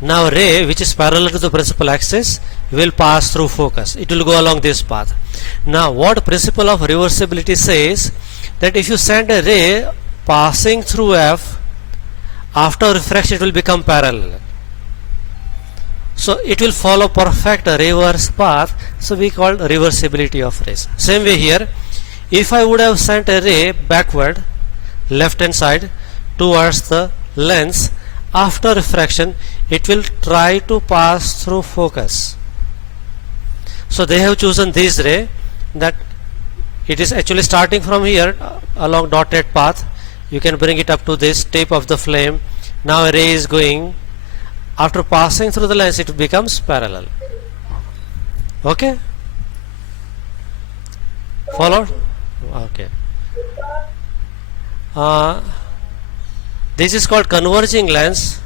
Now ray which is parallel to the principal axis will pass through focus. It will go along this path. Now what principle of reversibility says that if you send a ray passing through F, after refraction it will become parallel. So it will follow perfect reverse path. So we call reversibility of rays. Same way here, if I would have sent a ray backward, left hand side towards the lens, after refraction it will try to pass through focus. So they have chosen this ray, that it is actually starting from here along dotted path. You can bring it up to this tip of the flame. Now a ray is going, after passing through the lens it becomes parallel. Okay, followed? Okay. This is called converging lens.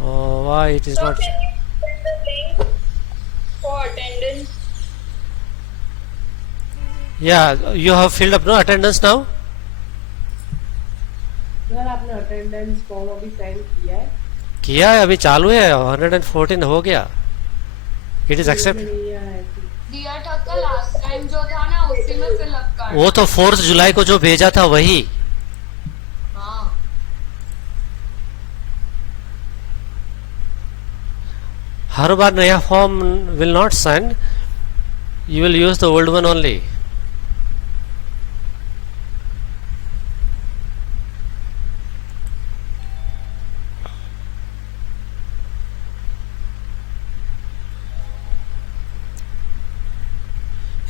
Why it is not? Can you send the link for attendance? Yeah, you have filled up no attendance now. Sir आपने attendance form अभी send किया है? किया है, अभी चालू है. 114 हो गया. It is accept. दिया था कल, लास्ट टाइम जो था ना उसी में फिल अप कर. वो तो 4 जुलाई को जो भेजा था वही. हाँ. हर बार नया form will not send. You will use the old one only.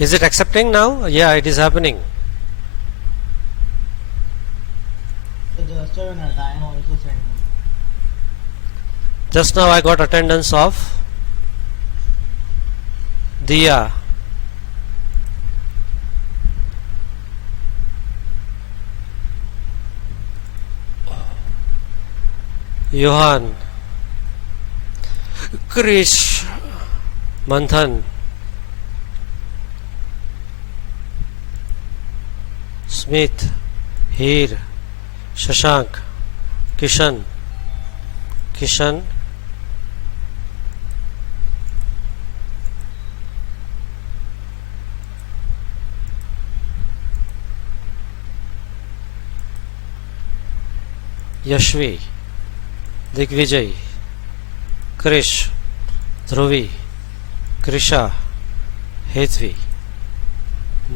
Is it accepting now? Yeah, it is happening. Just a minute, I am also sending. Just now I got attendance of Diya, Johan, Krish, Manthan, Smith, Heer, Shashank, Kishan, Yashvi, Digvijay, Krish, Dhruvi, Krisha, Hetvi,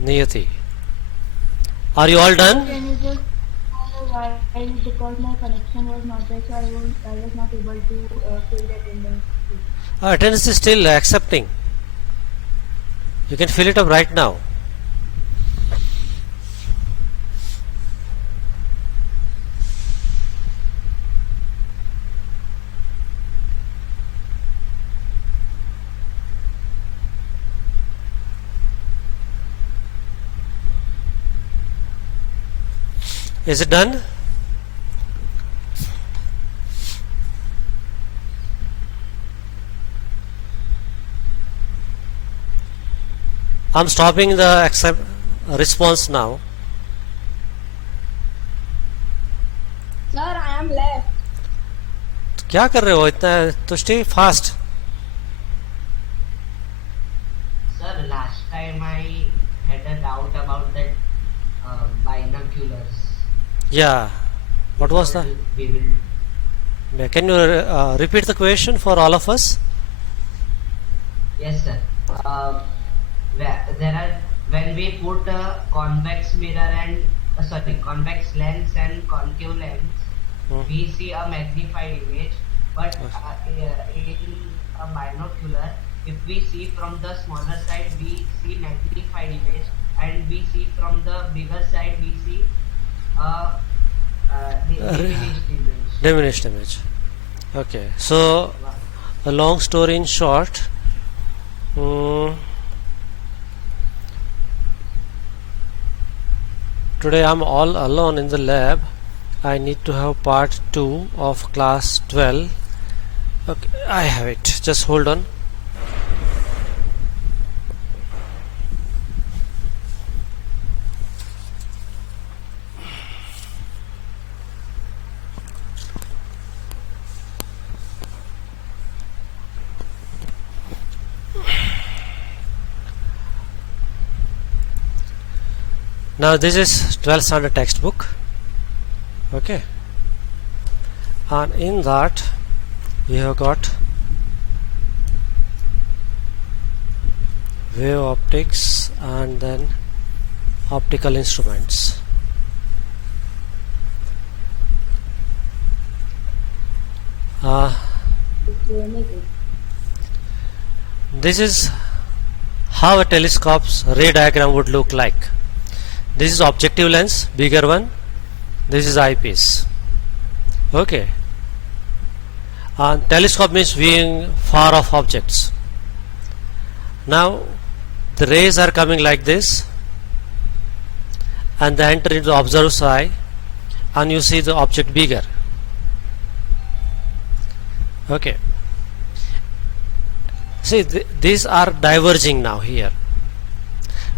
Niyati. Are you all done? Can you just why because my connection was not there, so I was not able to fill the attendance. Attendance is still accepting. You can fill it up right now. Is it done? I'm stopping the accept response now. Sir, I am left. क्या कर रहे हो इतना? तो stay fast. Sir, last time I had a doubt about that binoculars. Yeah. What was that? We will. Can you repeat the question for all of us? Yes, sir. There are, when we put a convex mirror and convex lens and concave lens, we see a magnified image. But in a binocular, if we see from the smaller side, we see magnified image, and we see from the bigger side, we see diminished image. Diminished image. Okay. So, a long story in short. Today I'm all alone in the lab. I need to have part 2 of class 12. Okay, I have it. Just hold on. Now this is 12th standard textbook. Okay, and in that we have got wave optics and then optical instruments. This is how a telescope's ray diagram would look like. This is objective lens, bigger one. This is eyepiece. Okay. And telescope means viewing far off objects. Now the rays are coming like this, and they enter into the observer's eye, and you see the object bigger. Okay. See, these are diverging now here,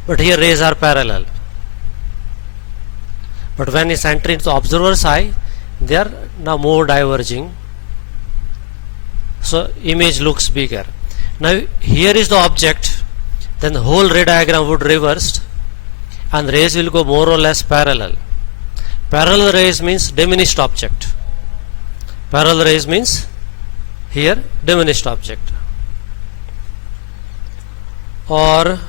but here rays are parallel. But when it's entering into the observer's eye, they are now more diverging. So image looks bigger. Now here is the object, then the whole ray diagram would reverse, and rays will go more or less parallel. Parallel rays means diminished object. Parallel rays means here diminished object. Or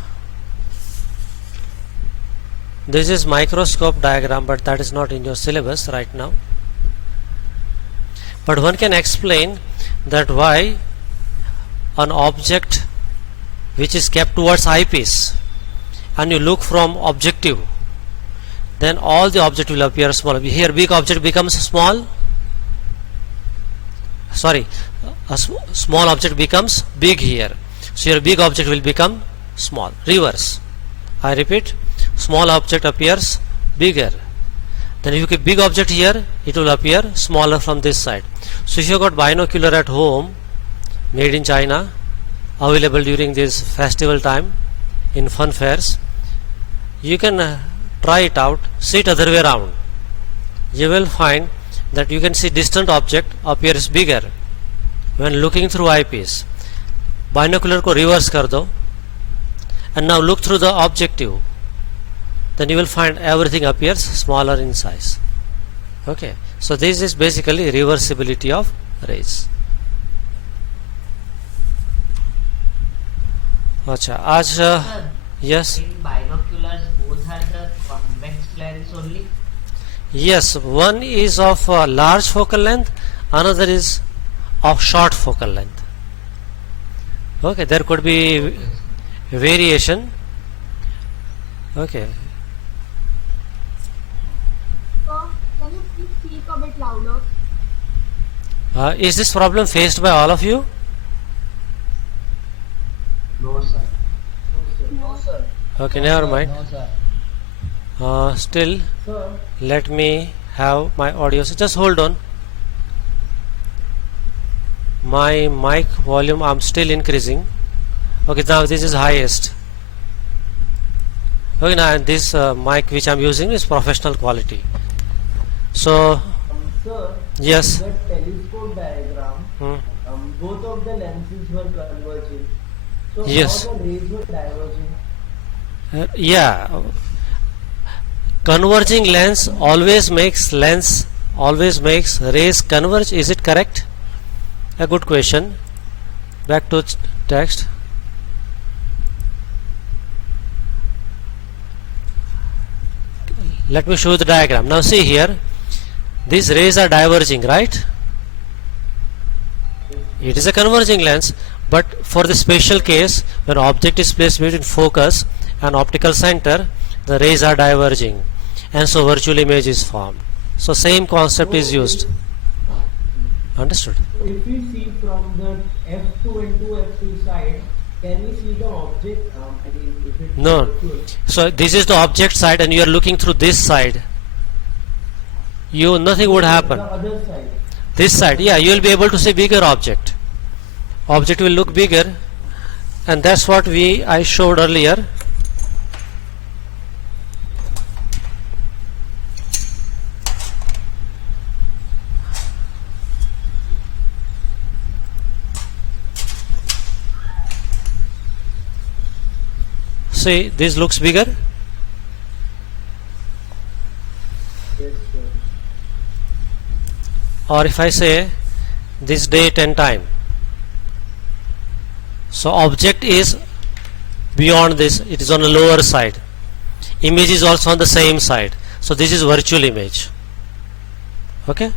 this is microscope diagram, but that is not in your syllabus right now. But one can explain that why an object which is kept towards eyepiece and you look from objective, then all the object will appear small. Here big object becomes small. Sorry, a small object becomes big here. So your big object will become small. Reverse. I repeat, small object appears bigger. Then if you keep big object here, it will appear smaller from this side. So if you got binocular at home, made in China, available during this festival time in fun fairs, you can try it out, see it other way around. You will find that you can see distant object appears bigger when looking through eyepiece. Binocular को reverse कर दो and now look through the objective, then you will find everything appears smaller in size. Okay, so this is basically reversibility of rays. अच्छा आज yes. In binoculars, both are the convex lens only. Yes, one is of large focal length, another is of short focal length. Okay, there could be variation. Okay. So, can you please speak a bit louder? Is this problem faced by all of you? No, sir. No, sir. Okay, never mind. Still, let me have my audio. So just hold on. My mic volume I'm still increasing. Okay, now this is highest. Okay, now this mic which I'm using is professional quality. So Sir, yes. in the telescope diagram, Hmm. both of the lenses were converging. So Yes. how the rays were diverging? Yeah, converging lens always makes rays converge. Is it correct? A good question. Back to text. Let me show you the diagram. Now see here, these rays are diverging, right? It is a converging lens, but for the special case when object is placed between focus and optical center, the rays are diverging, and so virtual image is formed. So same concept is used. Understood? If we see from the f2 and 2f2 side, can we see the object? If it's No. virtual? So this is the object side and you are looking through this side. Nothing would happen. The other side. This side, yeah, you will be able to see bigger object. Object will look bigger, and that's what I showed earlier. See, this looks bigger. or if I say this date and time, so object is beyond this, it is on the lower side, image is also on the same side, so this is virtual image. Okay.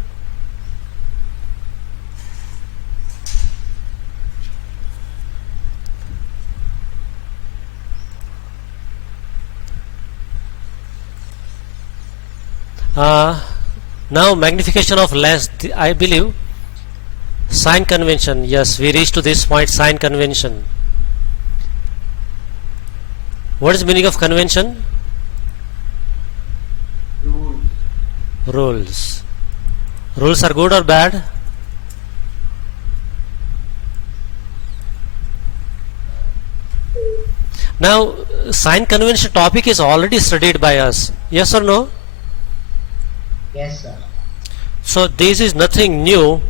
Now magnification of lens, I believe sign convention. Yes, we reached to this point, sign convention. What is the meaning of convention? Rules. Rules. Rules are good or bad? Now sign convention topic is already studied by us. Yes or no? Yes, sir. So this is nothing new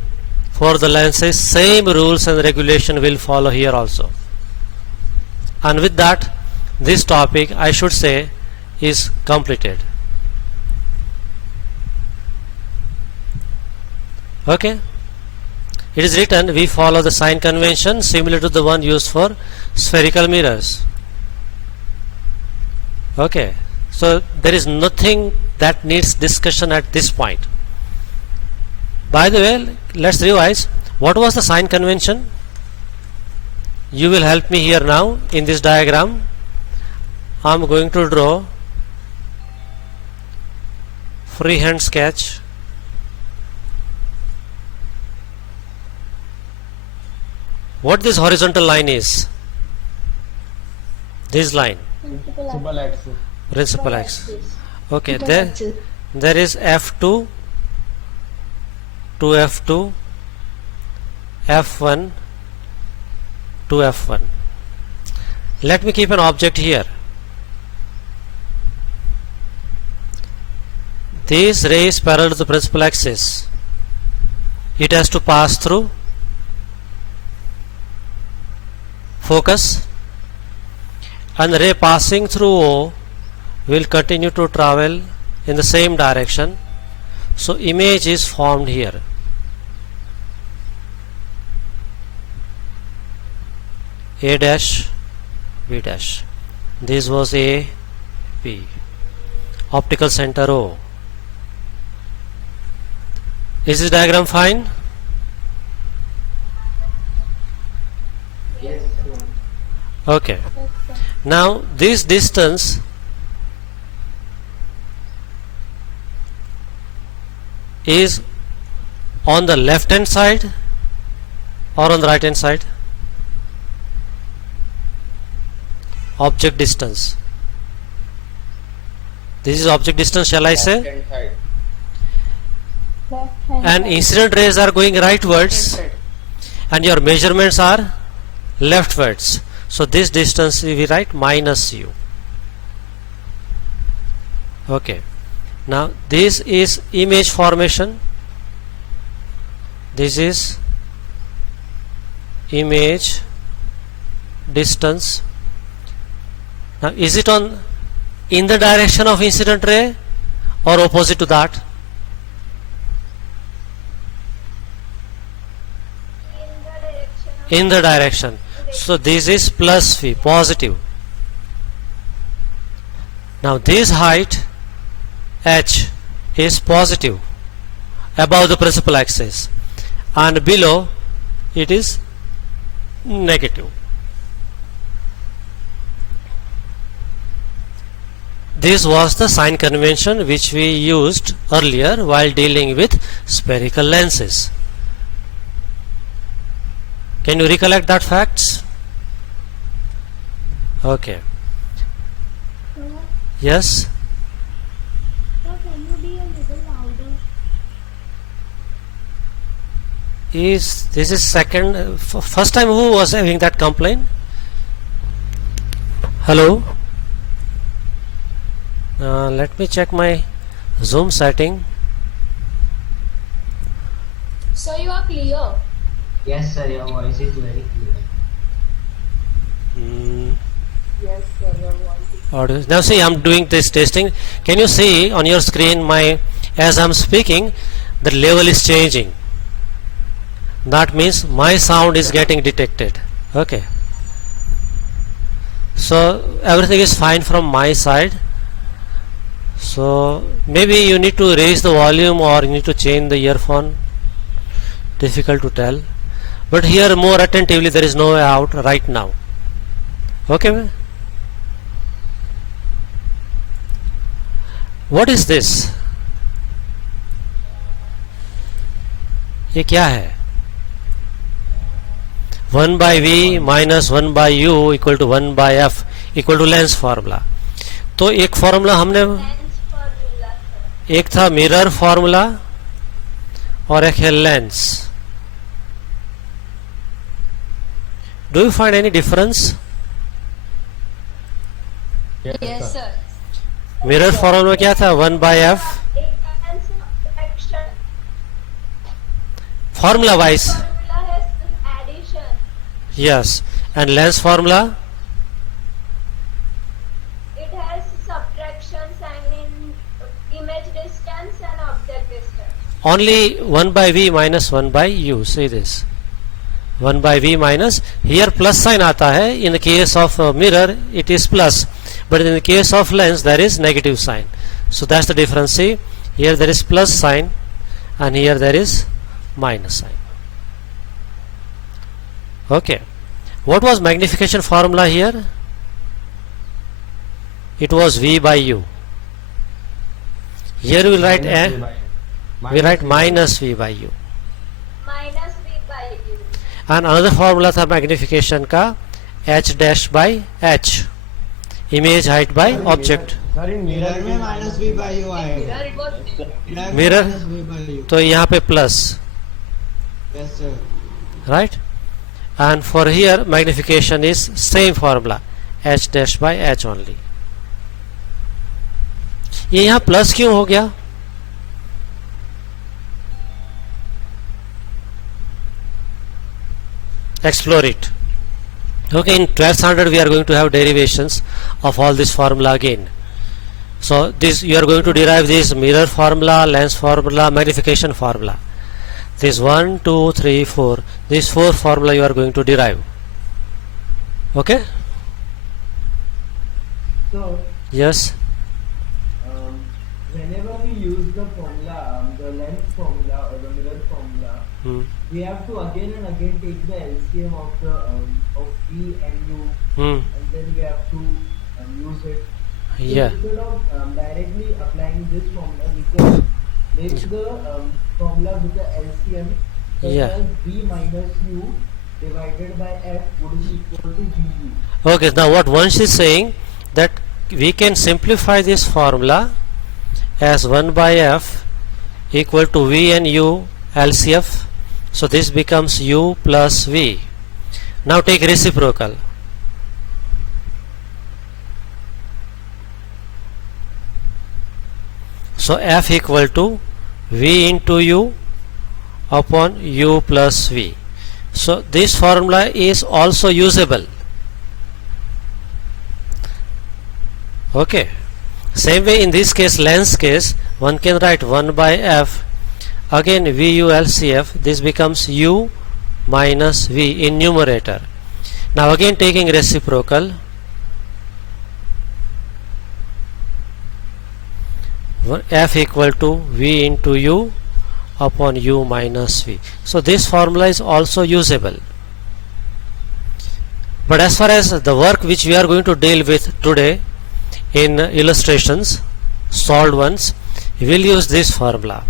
for the lenses. Same rules and regulation will follow here also. And with that, this topic I should say is completed. Okay. It is written we follow the sign convention similar to the one used for spherical mirrors. Okay. So there is nothing that needs discussion at this point. By the way, let's revise. What was the sign convention? You will help me here now in this diagram. I am going to draw freehand sketch. What this horizontal line is? This line. Principal axis. Principal axis. Okay, Principal there axis. there is F2 to F2, F1 to F1. Let me keep an object here. This ray is parallel to the principal axis. It has to pass through focus, and the ray passing through O will continue to travel in the same direction. So image is formed here. A dash, B dash. This was A, B. Optical center O. Is this diagram fine? Yes, sir. Okay. Now this distance is on the left hand side or on the right hand side? Object distance. This is object distance, shall I say? Left hand And side. incident rays are going rightwards and your measurements are leftwards. So this distance we write minus u. Okay. Now this is image formation. This is image distance. Now is it on in the direction of incident ray or opposite to that? In the direction. So this is plus v, positive. Now this height h is positive above the principal axis, and below it is negative. This was the sign convention which we used earlier while dealing with spherical lenses. Can you recollect that facts? Okay. Yes? Sir, can you be a little louder? This is second, first time who was having that complaint? Hello? Let me check my Zoom setting. So you are clear. Yes, sir, your voice is very clear. Yes, sir, your voice is Audio. Now see, I'm doing this testing. Can you see on your screen my, as I'm speaking, the level is changing. That means my sound is getting detected. Okay, so everything is fine from my side. So maybe you need to raise the volume or you need to change the earphone, difficult to tell, but here more attentively, there is no way out right now. Okay, what is this? ये क्या है? 1 by v minus 1 by u equal to 1 by f equal to lens formula. तो एक formula हमने, एक था mirror formula और एक है lens. Do you find any difference? Yes, sir. Mirror formula क्या था? 1 by f formula wise. Yes, and lens formula? It has subtraction sign in image distance and object distance. Only 1 by v minus 1 by u. See this. 1 by v minus. Here plus sign आता है. In the case of mirror, it is plus. But in the case of lens, there is negative sign. So that's the difference. See, here there is plus sign and here there is minus sign. Okay. What was magnification formula here? It was v by u. Here we will write we write minus v by u. Minus v by u. And another formula था magnification का h dash by h, image height by object. Mirror में minus v by u आएगा. Mirror, it was Mirror, minus v by u. तो यहाँ पे plus, yes sir. right? And for here magnification is same formula, h dash by h only. ये यहाँ plus क्यों हो गया? Explore it. Okay, in 12th standard we are going to have derivations of all this formula again. So this you are going to derive this mirror formula, lens formula, magnification formula. This 1, 2, 3, 4. These 4 formula you are going to derive. Okay? So Yes. whenever we use the formula, the length formula or the mirror formula, Hmm. we have to again and again take the LCM of the of V and U, Hmm. and then we have to use it. So Yeah. instead of directly applying this formula, we can make the formula with the LCM such Yeah. as V minus U divided by F would be equal to VU. Okay, now what Vansh is saying, that we can simplify this formula as 1 by f equal to v and u LCF. So this becomes u plus v. Now take reciprocal. So f equal to v into u upon u plus v. So this formula is also usable. Okay, same way in this case, lens case, one can write 1 by f, again vu LCF, this becomes u minus v in numerator. Now again taking reciprocal, f equal to v into u upon u minus v. So this formula is also usable. But as far as the work which we are going to deal with today in illustrations, solved ones, we will use this formula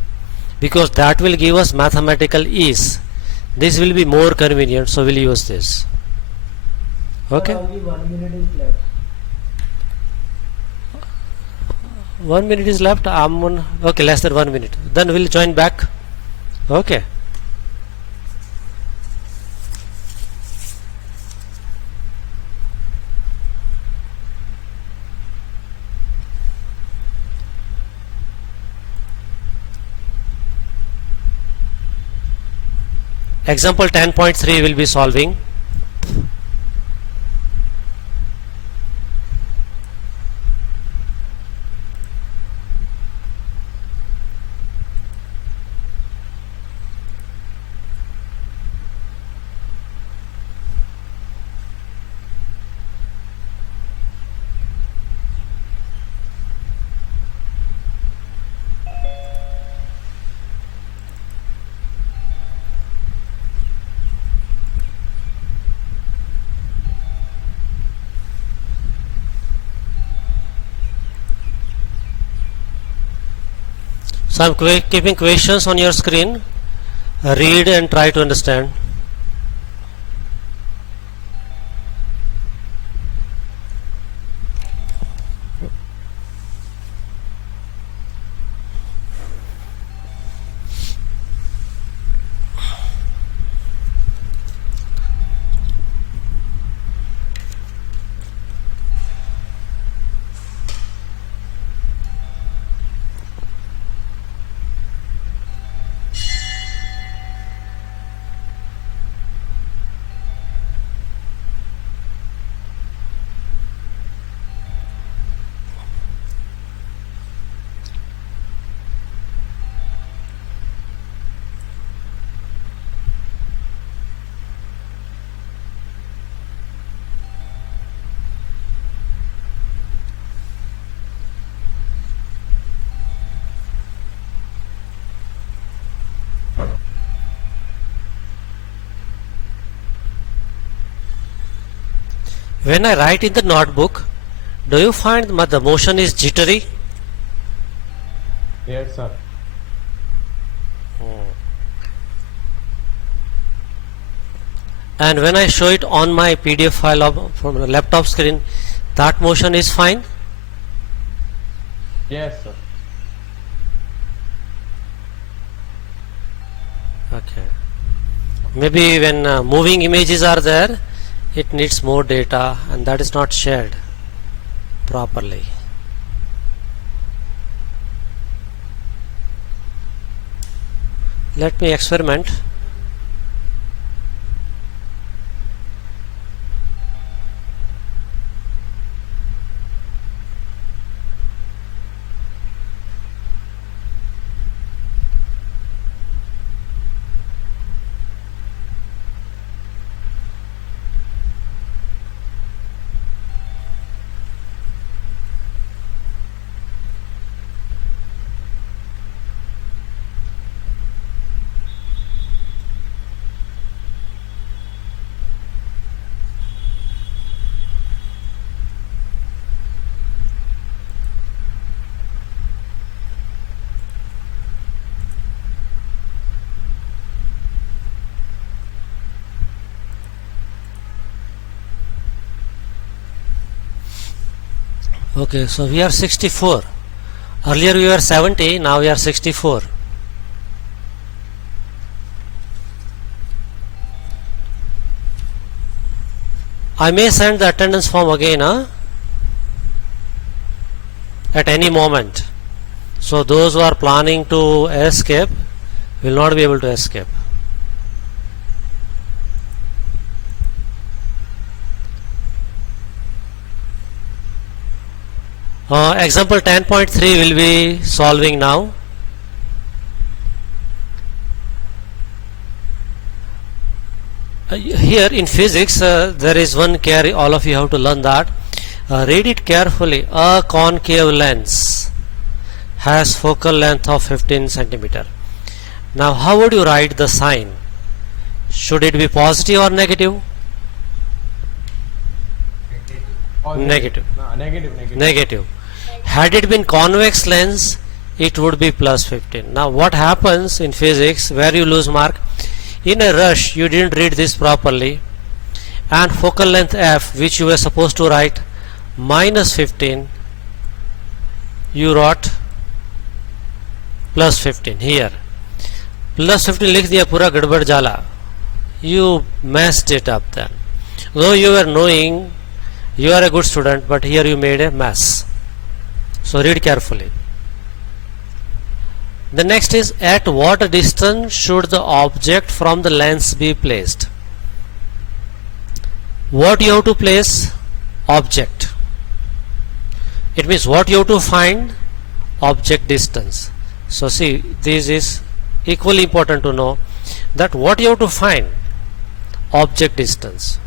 because that will give us mathematical ease. This will be more convenient, so we'll use this. Okay, Only 1 minute is left. 1 minute is left. Okay, less than 1 minute. Then we'll join back. Okay. Example 10.3 will be solving. So I'm keeping questions on your screen. Read and try to understand. When I write in the notebook, do you find the motion is jittery? Yes, sir. And when I show it on my PDF file from the laptop screen, that motion is fine? Yes, sir. Okay. Maybe when moving images are there, it needs more data and that is not shared properly. Let me experiment. Okay, so we are 64. Earlier we were 70, now we are 64. I may send the attendance form again at any moment. So those who are planning to escape will not be able to escape. Example 10.3 will be solving now. Here in physics there is one carry, all of you have to learn that. Read it carefully. A concave lens has focal length of 15 centimeter. Now how would you write the sign? Should it be positive or negative? Negative. No, negative. Negative. Had it been convex lens, it would be plus 15. Now what happens in physics where you lose mark? In a rush you didn't read this properly and focal length f, which you were supposed to write minus 15, you wrote plus 15 here. Plus 15 लिख दिया, पूरा गड़बड़ जाला. You messed it up then. Though you were knowing you are a good student, but here you made a mess. So read carefully. The next is, at what distance should the object from the lens be placed? What you have to place? Object. It means what you have to find? Object distance. So see, this is equally important to know that what you have to find? Object distance.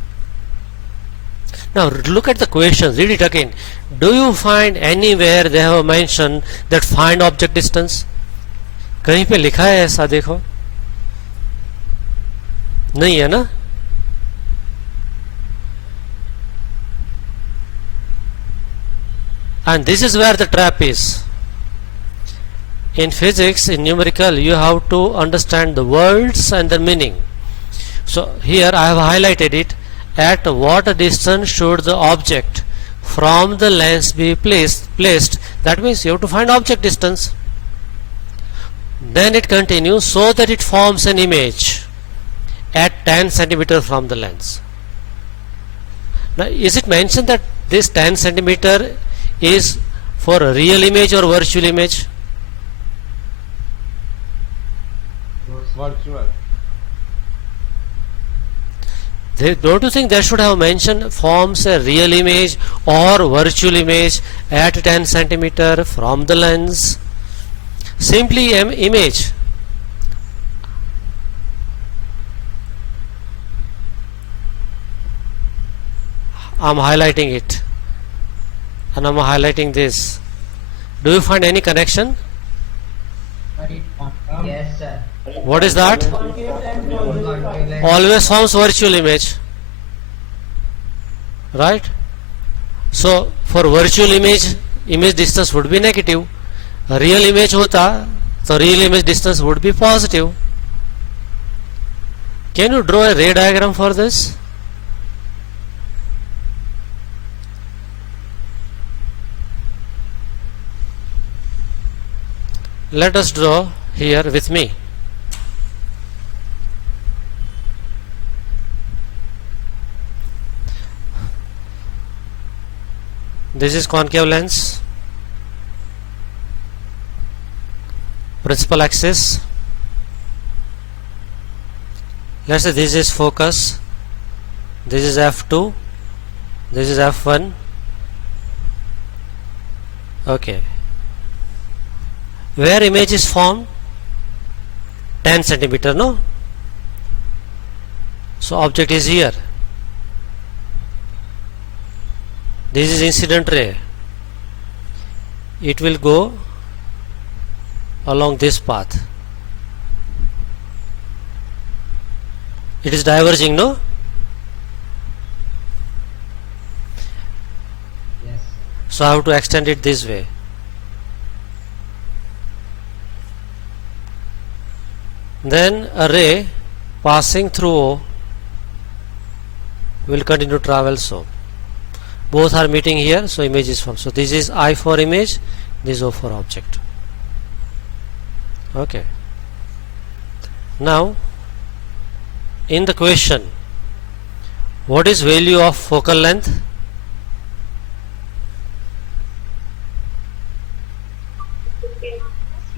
Now look at the question, read it again. Do you find anywhere they have mentioned that find object distance? कहीं पे लिखा है ऐसा? देखो, नहीं है ना. And this is where the trap is. In physics, in numerical, you have to understand the words and the meaning. So here I have highlighted it. At what distance should the object from the lens be placed? That means you have to find object distance. Then it continues, so that it forms an image at 10 centimeter from the lens. Now, is it mentioned that this 10 centimeter is for a real image or virtual image? Virtual. Don't you think they should have mentioned forms a real image or virtual image at 10 centimeter from the lens? Simply image. I'm highlighting it and I'm highlighting this. Do you find any connection? Yes, sir. What is that? Concave lens always Concave lens. Always forms virtual image, right? So for virtual image distance would be negative. A real image hota, so real image distance would be positive. Can you draw a ray diagram for this? Let us draw here with me. This is concave lens, principal axis. Let's say this is focus, this is f2, this is f1. Okay. Where image is formed? 10 centimeter, no? So object is here. This is incident ray. It will go along this path. It is diverging, no? Yes. So I have to extend it this way. Then a ray passing through O will continue to travel so. Both are meeting here, so image is formed. So this is I for image, this is O for object. Okay. Now, in the question, what is value of focal length?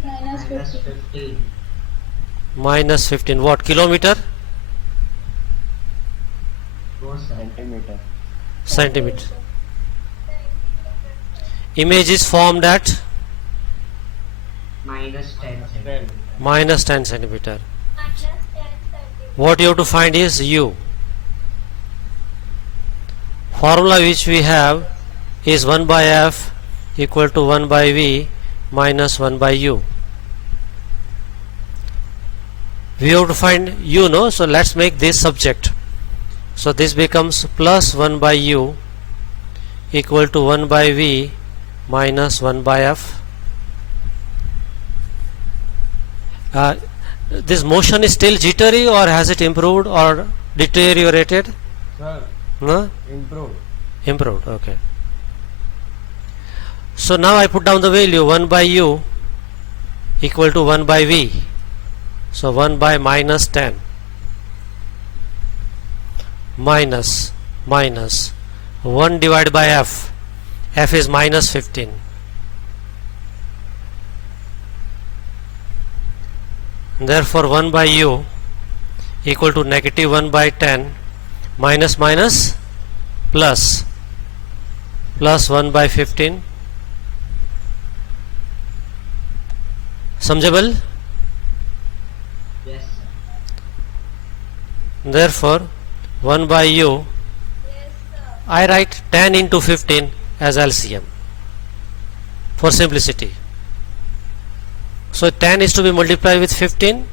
Minus Minus 50. 15. Minus 15. What? Kilometer? 4 Centimeter. Centimeter. Image is formed at minus 10 10. centimeter. minus 10 centimeter. What you have to find is U. Formula which we have is 1 by F equal to 1 by V minus 1 by U. We have to find U, no? So let's make this subject. So this becomes plus 1 by U equal to 1 by V minus 1 by F. This motion is still jittery or has it improved or deteriorated? Sir, No? improved. Improved, okay. So now I put down the value 1 by U equal to 1 by V. So 1 by minus 10 minus 1 divided by F. F is minus 15. Therefore 1 by U equal to negative 1 by 10 minus plus 1 by 15. Samjable? Yes, sir. Therefore 1 by U, I write 10 into 15 as LCM for simplicity. So 10 is to be multiplied with 15.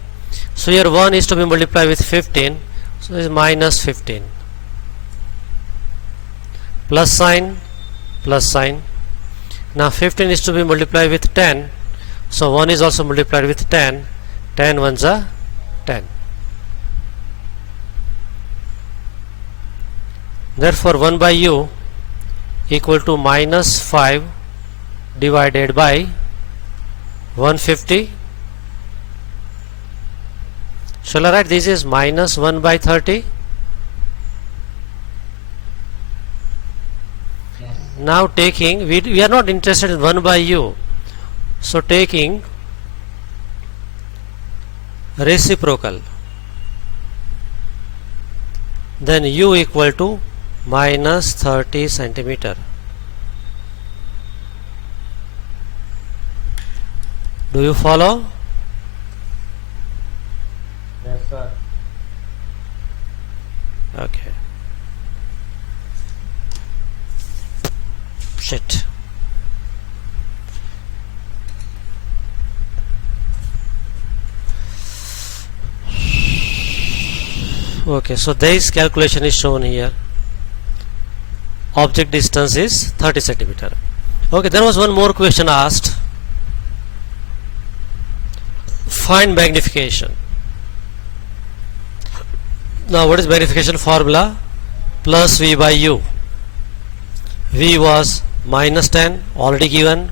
So here 1 is to be multiplied with 15. So it is minus 15. Plus sign. Now 15 is to be multiplied with 10. So 1 is also multiplied with 10. 10 ones are 10. Therefore 1 by u equal to minus 5 divided by 150. Shall I write this is minus 1 by 30? Yes. Now taking, we are not interested in 1 by u. So taking reciprocal, then u equal to minus 30 centimeter. Do you follow? Yes, sir. Okay. Shit. Okay, so this calculation is shown here. Object distance is 30 centimeter. Okay, there was one more question asked. Find magnification. Now what is magnification formula? Plus v by u. V was minus 10 already given.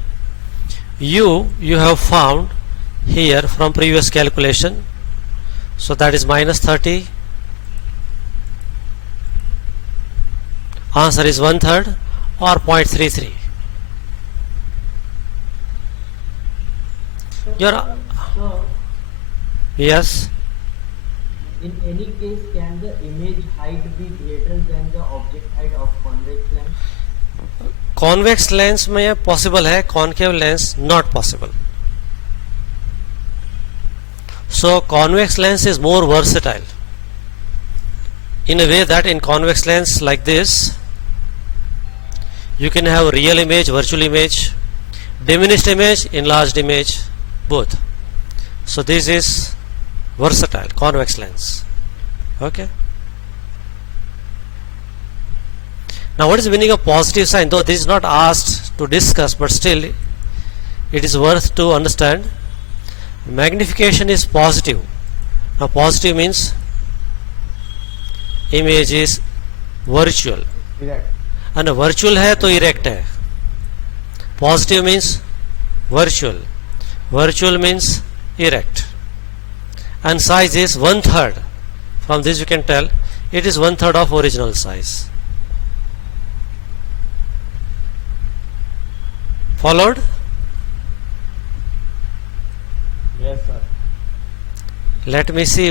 U you have found here from previous calculation. So that is minus 30. Answer is 1/3 or 0.33. Your So, yes. in any case, can the image height be greater than the object height of convex lens? Convex lens में possible है, concave lens not possible. So convex lens is more versatile in a way that in convex lens like this you can have real image, virtual image, diminished image, enlarged image, both. So this is versatile convex lens. Okay. Now what is the meaning of positive sign? Though this is not asked to discuss, but still it is worth to understand. Magnification is positive. Now positive means image is virtual. Correct. And virtual है तो erect है. Positive means virtual. Virtual means erect. And size is 1/3. From this you can tell it is 1/3 of original size. Followed? Yes, sir. Let me see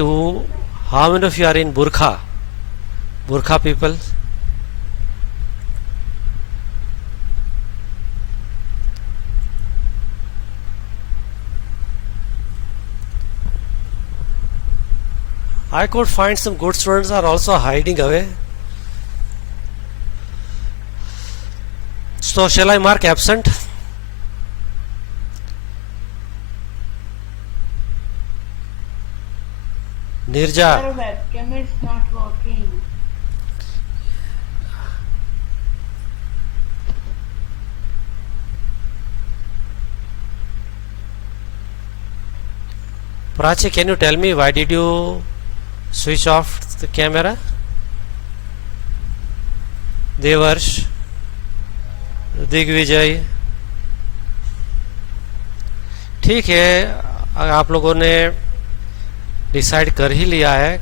how many of you are in Burkha? Burkha people? I could find some good students are also hiding away. So shall I mark absent? Nirja. Sir, webcam is not working. Prachi, can you tell me why did you switch off the camera? Devarsh, Digvijay, ठीक है, आप लोगों ने decide कर ही लिया है.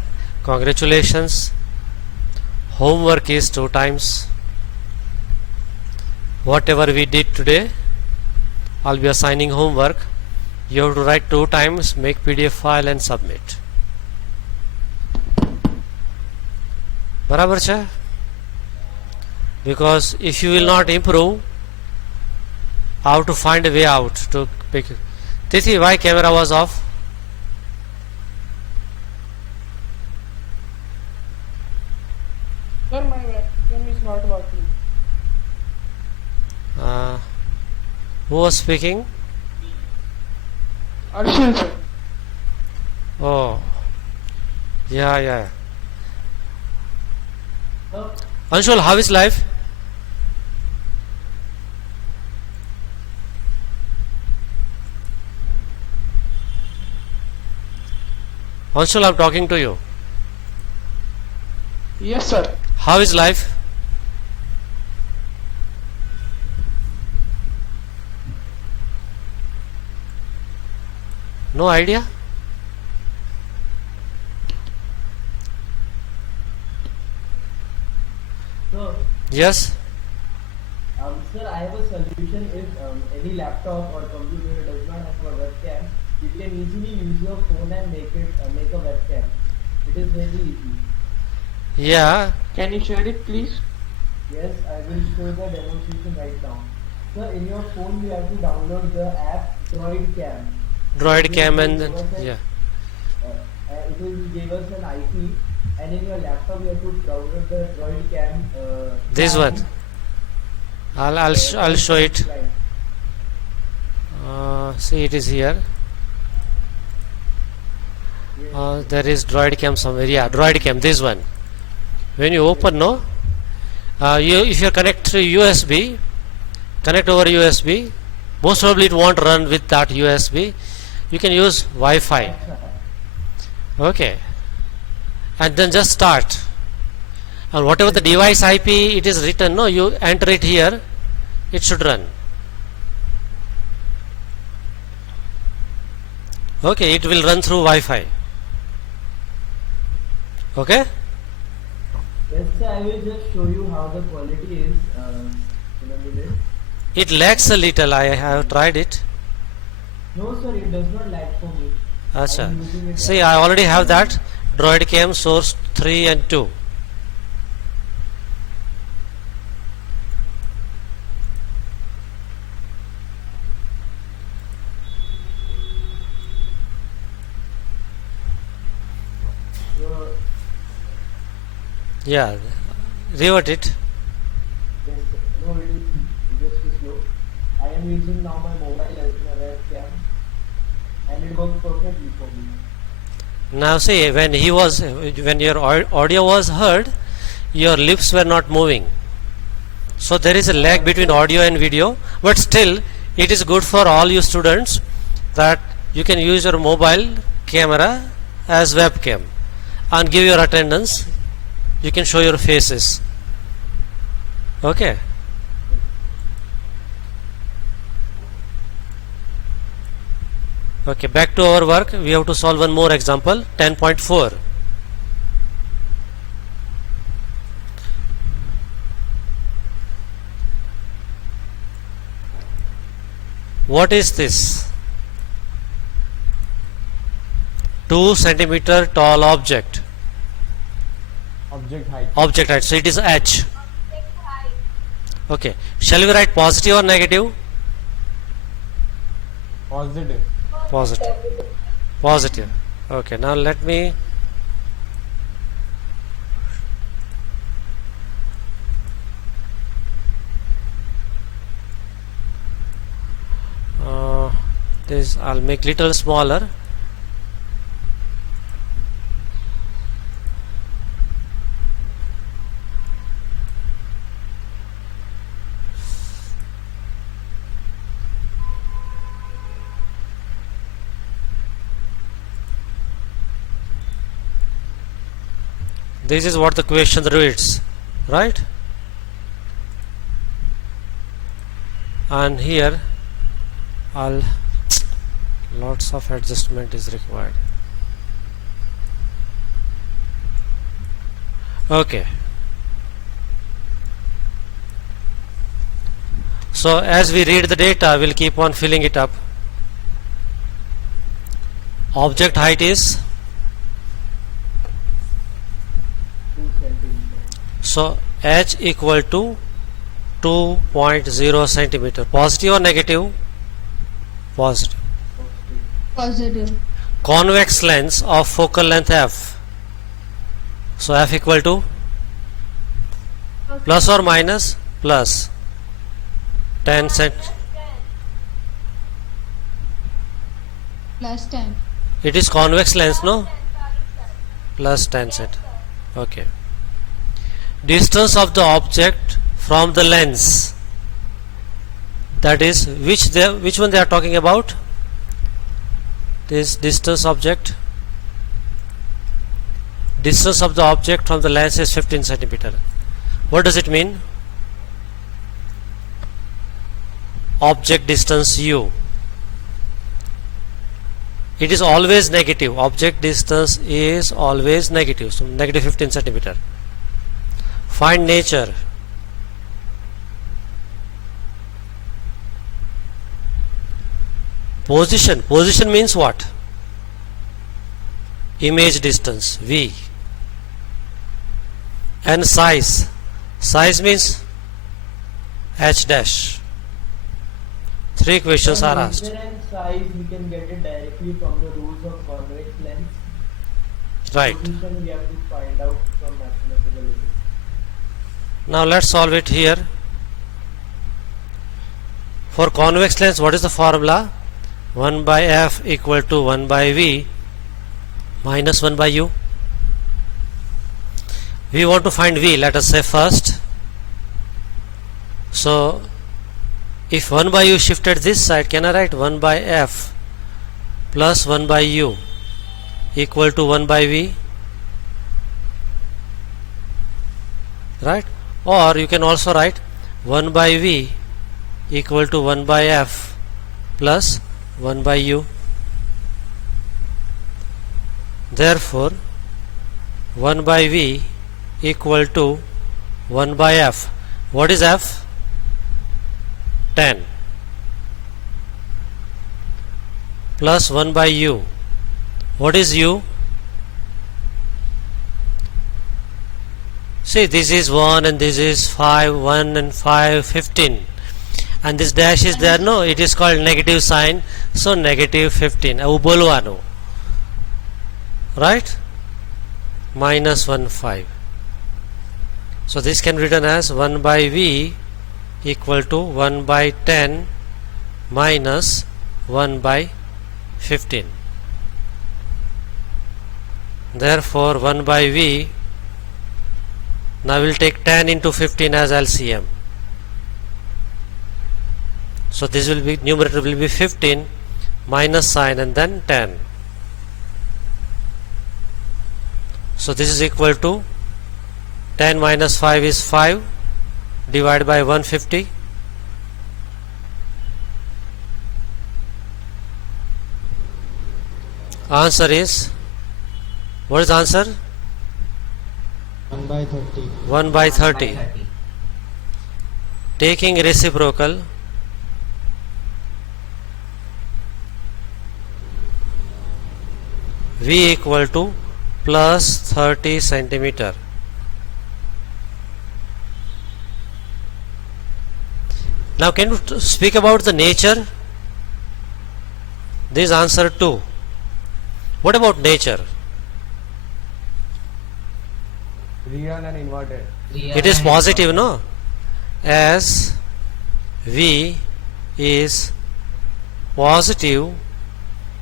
Congratulations. Homework is 2 times. Whatever we did today, I'll be assigning homework. You have to write 2 times, make PDF file and submit. बराबर છે? Because if you will not improve, I have to find a way out to pick. Tithi, why camera was off? Sir, my webcam is not working. Who was speaking? Arshil, sir. Oh, yeah. Anshul, how is life? Anshul, I'm talking to you. Yes, sir. How is life? No idea? So, Yes? sir, I have a solution. If any laptop or computer does not have a webcam, you can easily use your phone and make a webcam. It is very easy. Yeah. Can you share it, please? Yes, I will show the demonstration right now. Sir, in your phone you have to download the app Droid Cam. Droid cam and It will give us yeah. it will give us an IP, and in your laptop you have to download the Droid Cam. This cam, one. I'll show it. client. See, it is here. There is Droid cam somewhere. Yeah, Droid cam. This one. When you open, no, if you connect through USB, connect over USB. Most probably it won't run with that USB. You can use Wi-Fi. Okay, and then just start. And whatever the device IP it is written, no, you enter it here. It should run. Okay, it will run through Wi-Fi. Okay. Yes, sir, I will just show you how the quality is in a minute. It lags a little. I have tried it. No, sir, it does not lag for me. Acha. I am using it See, as- I already have that Droid cam source 3 and 2. So, Yeah, revert it. yes, sir. No, it is just too slow. I am using now my mobile as my webcam, and it works perfectly for me. Now see, when your audio was heard, your lips were not moving. So there is a lag between audio and video, but still it is good for all you students that you can use your mobile camera as webcam and give your attendance. You can show your faces. Okay. Okay, back to our work. We have to solve one more example, 10.4. What is this? 2 centimeter tall object. Object height. Object height. So it is h. Okay. Shall we write positive or negative? Positive. Positive. Positive. Okay. Now let me. This I'll make little smaller. This is what the question reads, right? And here I'll lots of adjustment is required. Okay, so as we read the data, we'll keep on filling it up. Object height is, 2 centimeter. so h equal to 2.0 centimeter. Positive or negative? Positive. Positive. Convex lens of focal length f. So f equal to plus or minus plus 10 cent. Plus 10. It is convex lens, no? Plus 10 cent. Okay. Distance of the object from the lens. That is which one they are talking about? This distance object. distance of the object from the lens is 15 centimeter. What does it mean? Object distance u. It is always negative. Object distance is always negative. So negative 15 centimeter. Find nature. Position. Position means what? Image distance v. And size. Size means h dash. Three questions are asked. Nature and size we can get it directly from the rules of convex lens. Right. Position we have to find out from mathematical limits. Now let's solve it here. For convex lens, what is the formula? 1 by f equal to 1 by v minus 1 by u. We want to find v, let us say first. So if 1 by u shifted this side, can I write 1 by f plus 1 by u equal to 1 by v? Right? Or you can also write 1 by v equal to 1 by f plus 1 by u. Therefore 1 by v equal to 1 by f. What is f? 10 plus 1 by u. What is u? See, this is 1 and this is 5, 1 and 5, 15. And this dash is there, no? It is called negative sign. So negative 15. Avu bolwanu. Right? Minus 1, 5. So this can be written as 1 by v equal to 1 by 10 minus 1 by 15. Therefore 1 by v, now we will take 10 into 15 as LCM. So this will be, numerator will be 15 minus sign and then 10. So this is equal to 10 minus 5 is 5 divided by 150. Answer is, what is the answer? 1 by 30. 1 by 30. Taking reciprocal, v equal to plus 30 centimeter. Now can you speak about the nature? This is answer 2. What about nature? Real and inverted. It is positive, no? As v is positive,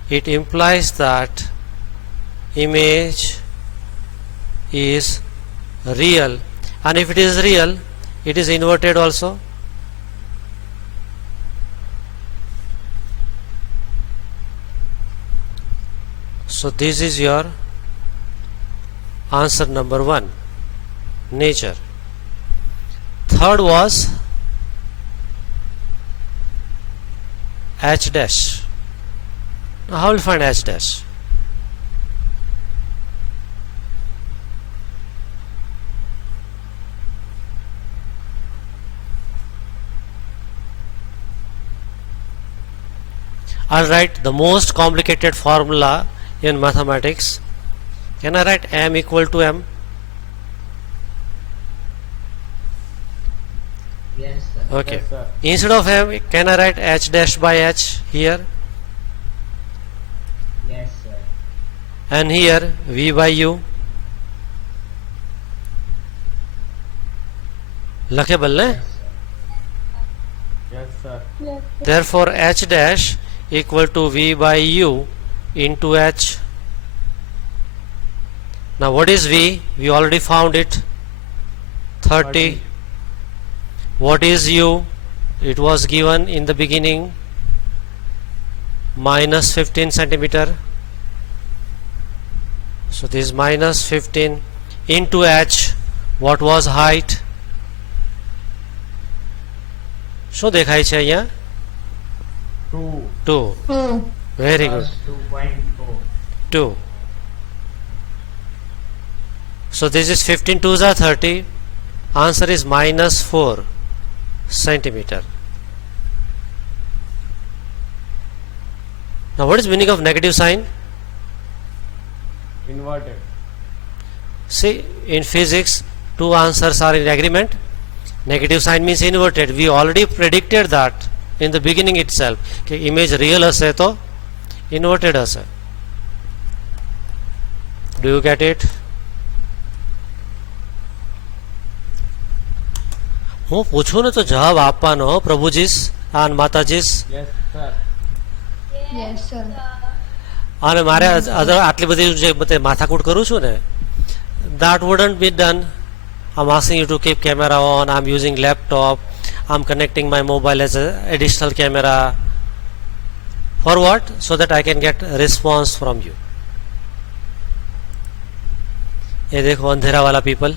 it implies that image is real, and if it is real, it is inverted also. So this is your answer number 1, nature. Third was h dash. Now how will you find h dash? I'll write the most complicated formula in mathematics. Can I write m equal to m? Yes, sir. Okay. Yes, sir. Instead of m, can I write h dash by h here? Yes, sir. And here v by u. Lakhable, ne? Yes, sir. Yes. Therefore h dash equal to v by u into h. Now what is v? We already found it. 30. What is u? It was given in the beginning, minus 15 centimeter. So this is minus 15 into h. What was height? શું દેખાય છે અહીંયા? 2. Very good. 2.4. 2. So this is 15 2s are 30. Answer is minus 4 centimeter. Now what is meaning of negative sign? Inverted. See, in physics two answers are in agreement. Negative sign means inverted. We already predicted that in the beginning itself कि image real હશે તો inverted હશે. Do you get it? હું પૂછું ને તો જવાબ આપવાનો પ્રભુજીસ અને માતાજીસ. Yes, sir. Yes, sir. અને મારે આટલી બધી જે માથાકૂટ કરું છું ને, that wouldn't be done. I'm asking you to keep camera on. I'm using laptop. I'm connecting my mobile as an additional camera. For what? So that I can get a response from you. ये देखो अंधेरा वाला people.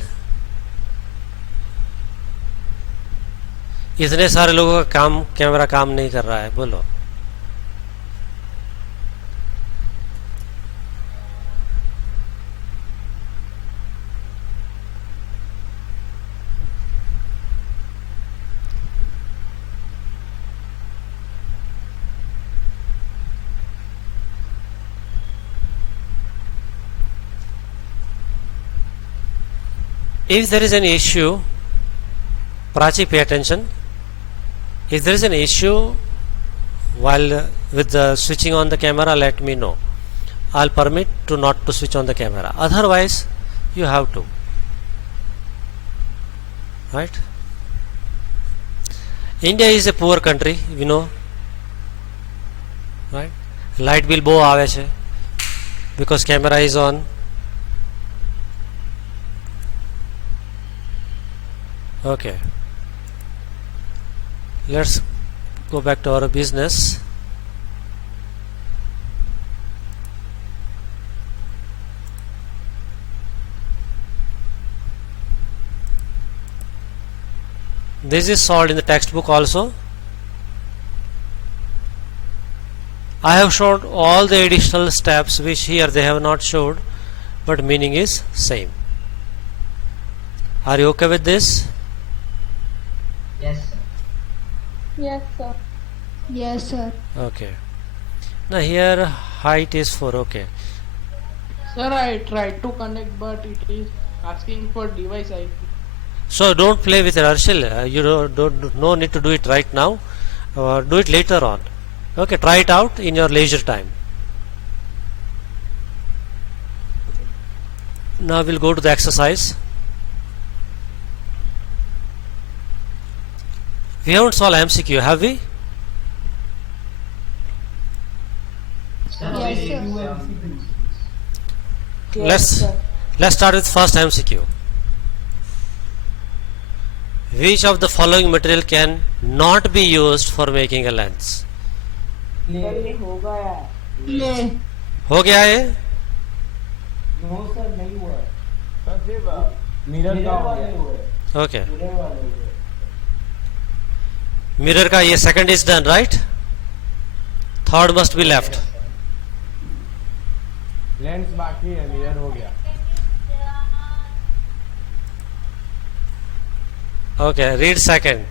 इतने सारे लोगों का काम camera काम नहीं कर रहा है. बोलो. If there is an issue, Prachi, pay attention. If there is an issue while with the switching on the camera, let me know. I'll permit to not to switch on the camera. Otherwise, you have to. Right? India is a poor country, you know. Right? Light bill બહુ આવે છે because camera is on. Okay, let's go back to our business. This is solved in the textbook also. I have showed all the additional steps which here they have not showed, but meaning is same. Are you okay with this? Yes, sir. Yes, sir. Yes, sir. Okay. Now here height is 4. Okay. Sir, I tried to connect, but it is asking for device IP. So don't play with it, Arshil. You don't no need to do it right now. Do it later on. Okay, try it out in your leisure time. Now we'll go to the exercise. We haven't solved MCQ, have we? Yes, sir. Let's start with first MCQ. Which of the following material can not be used for making a lens? Clay. Play. हो गया ये? No sir, नहीं हुआ है. Sir, सिर्फ mirror का हो वाले गया. हुए हैं. Okay. Mirror वाले हुए हैं. Mirror का ये second is done, right? Third must be left. Lens बाकी है, mirror हो गया. Okay, read second.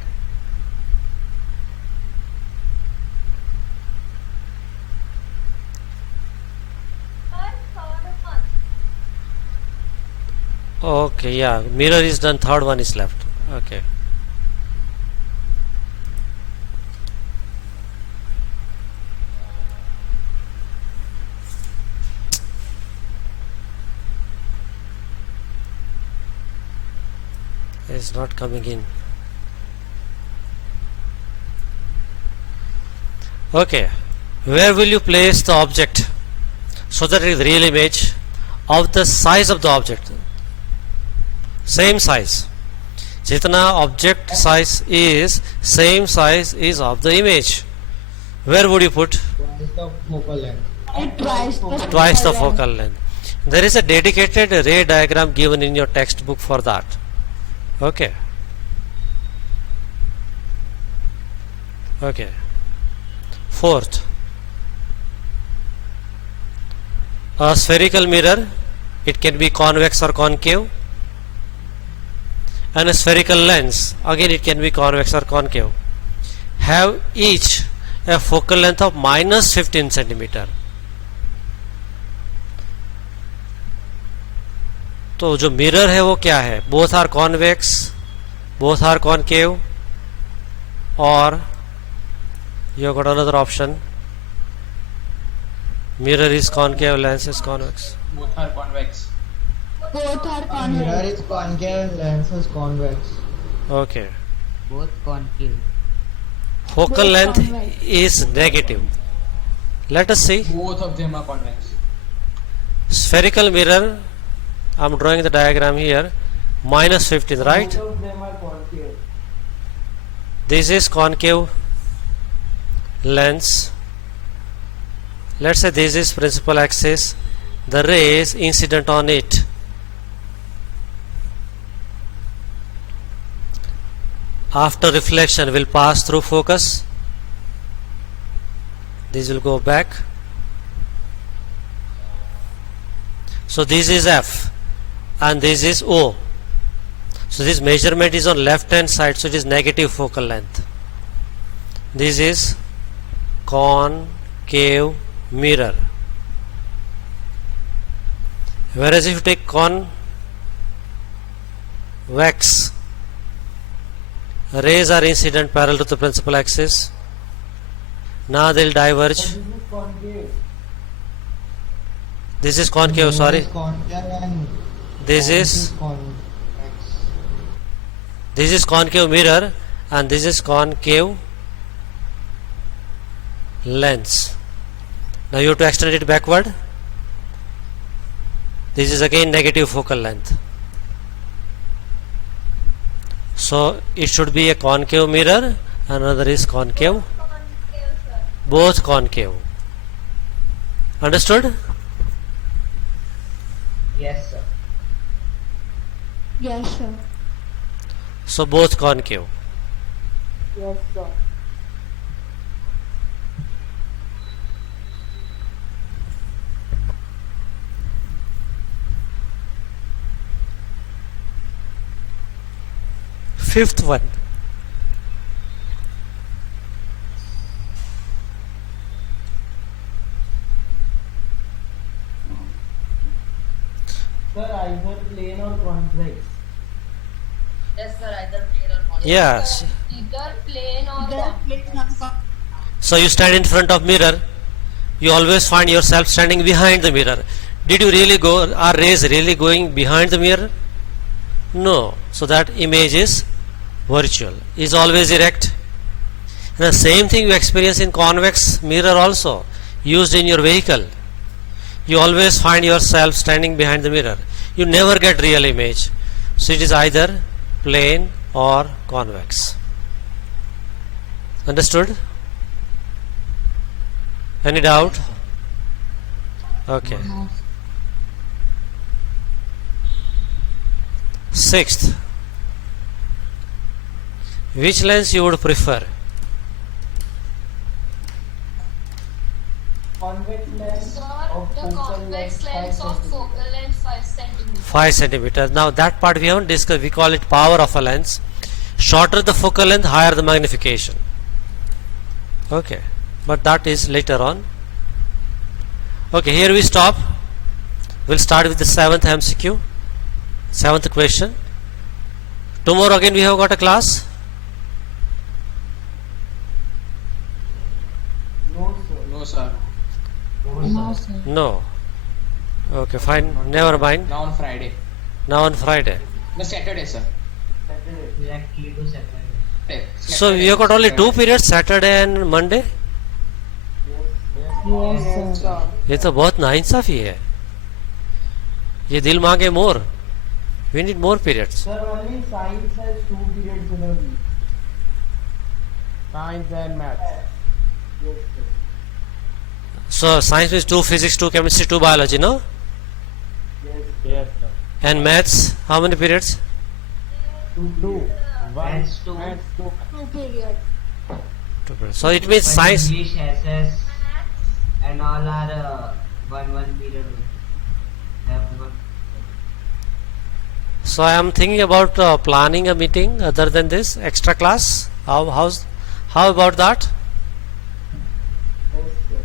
Okay, yeah, mirror is done, third one is left. Okay. It's not coming in. Okay, where will you place the object so that it is the real image of the size of the object? Same size. Jitna object size is, same size is of the image. Where would you put? Twice the focal length. Twice the Twice the focal length. There is a dedicated ray diagram given in your textbook for that. Okay. Okay. Fourth, a spherical mirror, it can be convex or concave, and a spherical lens, again it can be convex or concave, have each a focal length of minus 15 centimeter. तो जो mirror है वो क्या है? Both are convex, both are concave, और you got another option, mirror is concave, lens is convex. Both are convex. Both are Mirror convex. is concave and lens is convex. Okay. Both concave. Focal Both length convex. is negative. Let us see. Both of them are convex. Spherical mirror, I am drawing the diagram here, minus 15, right? Both of them are concave. This is concave lens. Let's say this is principal axis, the rays incident on it after reflection will pass through focus. This will go back. So this is F and this is O. So this measurement is on left hand side, so it is negative focal length. This is concave mirror. Whereas if you take convex, rays are incident parallel to the principal axis. Now they will diverge. But this is concave. This is concave, Mirror sorry. is concave and This lens is convex. concave mirror and this is concave lens. Now you have to extend it backward. This is again negative focal length. So it should be a concave mirror, another is concave, both concave. Understood? Yes, sir. Yes, sir. So both concave. Yes, sir. Fifth one. Sir, either plane or convex. Yes, sir, either plane or convex. Yes. Either plane or They're convex. plain or con- So you stand in front of mirror, you always find yourself standing behind the mirror. Did you really go, are rays really going behind the mirror? No. So that image is virtual, is always erect. And the same thing you experience in convex mirror also, used in your vehicle. You always find yourself standing behind the mirror. You never get real image. So it is either plane or convex. Understood? Any doubt? Okay. Sixth, which lens you would prefer? Convex lens Sir, of the focal convex lens 5 of centimeter. focal length 5 centimeters. 5 centimeters. Now that part we haven't discussed. We call it power of a lens. Shorter the focal length, higher the magnification. Okay, but that is later on. Okay, here we stop. We'll start with the 7th MCQ, 7th question. Tomorrow again we have got a class. No, sir. No, sir. No, sir. No. Okay, fine. Never mind. Now on Friday. Now on Friday. No, Saturday, sir. Saturday. Directly to Saturday. So we have got only 2 periods, Saturday and Monday. Yes, sir. ये तो बहुत नाइंसाफी है. ये दिल मांगे more. We need more periods. Sir, only science has 2 periods in a week. Science and maths. Yes, sir. So science is 2 physics, 2 chemistry, 2 biology, no? And maths, how many periods? 2. 1. Maths 2. Maths 2. 2 periods. 2 periods. So it means But science. English, SS, and all are one period. Have one. So I am thinking about planning a meeting other than this extra class. How about that? Yes, sir.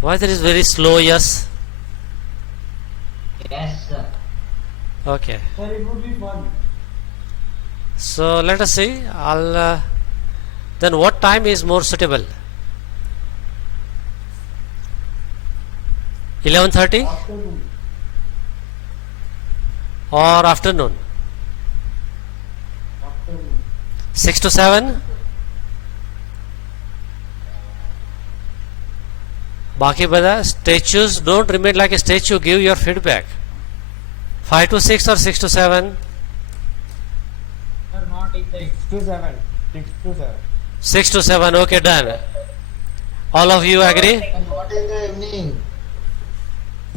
Why there is very slow? Yes. Yes, sir. Okay. Sir, it would be fun. So let us see. Then what time is more suitable? 11:30 Afternoon. or afternoon? Afternoon. 6 to 7? Baki bada statues don't remain like a statue. Give your feedback. 5 to 6 or 6 to 7? 6 to 7. 6 to 7. 6 to 7. Okay, done. All of you agree? And what in the evening?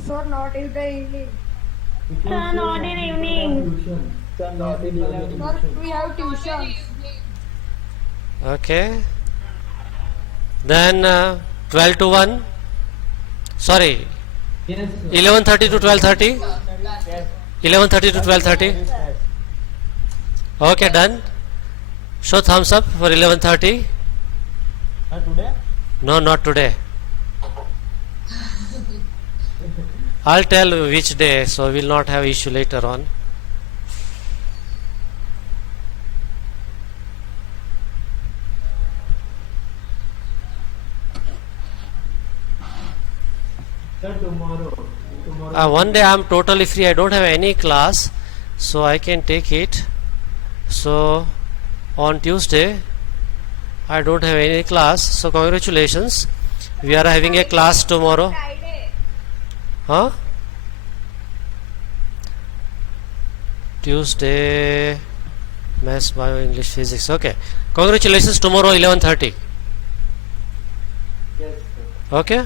Sir, not in the evening. Sir, not in evening. Tuition. Sir, not in evening. Sir, we have tuition. Okay. Then 12 to 1. Sorry, Yes, sir. 11:30 to 12:30. 11:30 to 12:30. Yes. Okay, done. Show thumbs up for 11:30. Today? No, not today. I'll tell you which day, so we'll not have issue later on. Sir, tomorrow. One day I'm totally free. I don't have any class, so I can take it. So on Tuesday, I don't have any class. So congratulations. We are having a class tomorrow. Friday. Huh? Tuesday, Maths, Bio, English, Physics. Okay. Congratulations. Tomorrow 11:30. Yes, sir. Okay.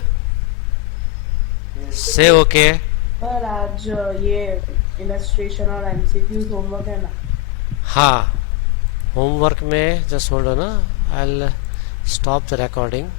Say okay. Sir आज ये illustration और MCQs homework है ना हाँ. Homework में just hold on. I'll stop the recording.